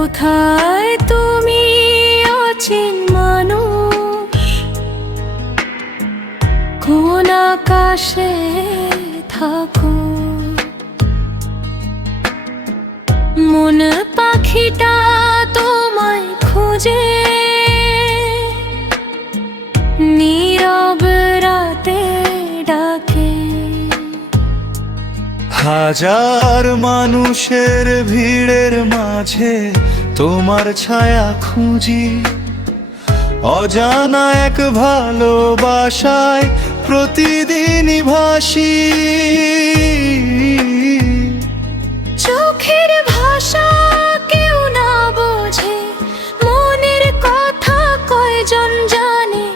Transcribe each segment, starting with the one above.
কোথায় তুমি অচিন মানুষ, কোন আকাশে থাকো? মন পাখিটা তোমায় খোঁজে নীরব রাতে ডাকে। হাজার মানুষের ভিড়ের মাঝে তোমার ছায়া খুঁজি, অজানা এক ভালোবাসায় প্রতিদিনই ভাসি। চোখের ভাষা কেউ না বোঝে, মনের কথা কয়জন জানে।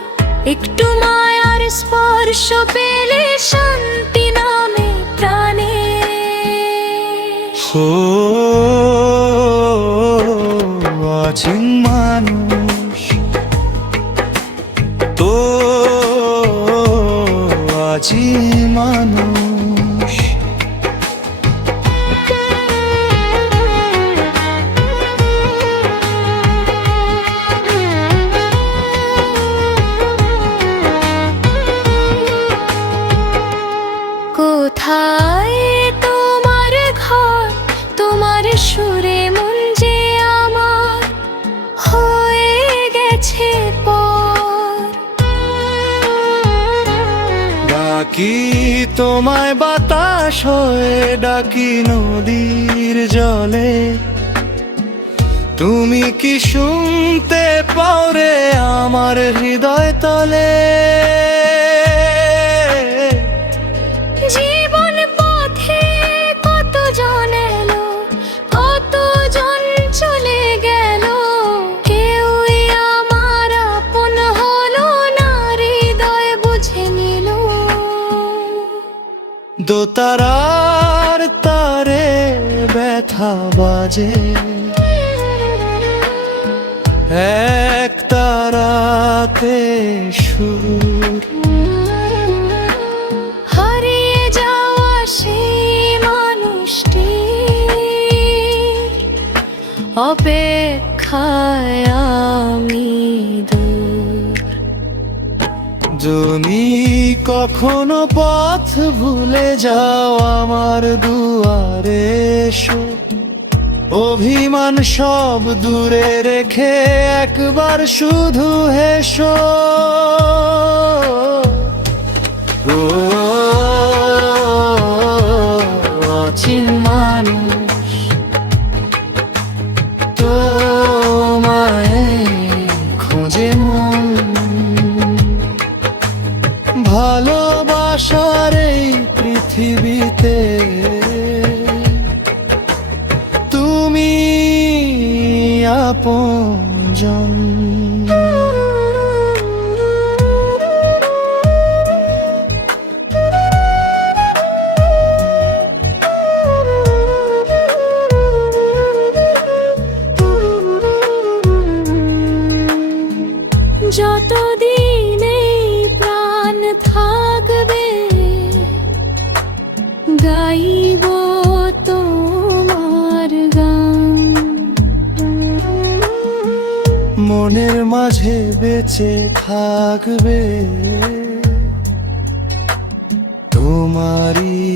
একটু মায়ার স্পর্শ পেলে শান্তি নামে প্রাণে। ও অচিন মানুষ তো অচিন মানুষ। কোথায় তোমার ঘর, তোমার সুরে মন যে আমার হয়ে গেছে পর। ডাকি তোমায় বাতাস হয়ে, ডাকি নদীর জলে। তুমি কি শুনতে পাও রে আমার হৃদয় তলে? জীবন পথে কতজন এলো, কতজন চলে গেল, কেউই আমার আপন হলো না, হৃদয় বুঝে নিল। দোতারার তারে ব্যথা বাজে, এক তারাতে সুর। হারিয়ে যাওয়া সেই মানুষটি অপেক্ষায় আমি দূর। তুমি কখনো পথ ভুলে যাও আমার দুয়ারে এসো, অভিমান সব দূরে রেখে একবার শুধু হেসো। ও অচিন মানুষ তোমায় খোঁজে মন। ভালোবাসার এই পৃথিবীতে তুমি আপনজন। যতদিন এই প্রাণ থাকবে গাইব তোমার গান। মনের মাঝে বেঁচে থাকবে তোমারই